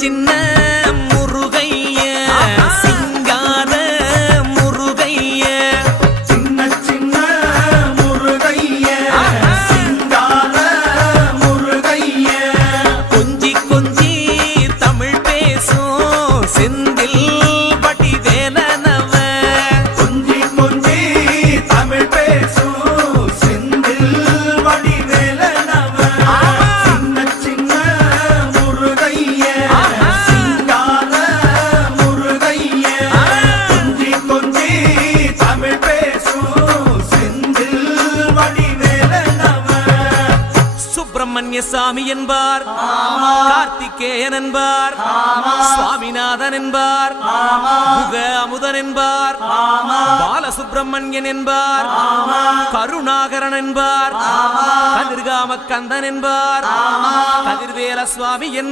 சின்ன முருகைய சிங்கார முருகைய சின்ன சின்ன முருகைய சிங்கார முருகைய கொஞ்சி கொஞ்சி தமிழ் பேசும் செந்தில் வடிவேலனவ கொஞ்சி கொஞ்சி தமிழ் பேசும் செந்தில் வடிவேலனவ சின்ன சின்ன முருகைய சிங்கார முருகைய கொஞ்சி கொஞ்சி தமிழ் பேசும் செந்தில் வடிவேலனவ சுப்பிரமணிய சாமி என்பார், கார்த்திகேயன் என்பார், சுவாமிநாதன் என்பார், முக அமுதன் என்பார், பாலசுப்பிரமணியன் என்பார், கருணாகரன் என்பார், கதிர்காம கந்தன் என்பார், கதிர்வேல சுவாமி என்பார்.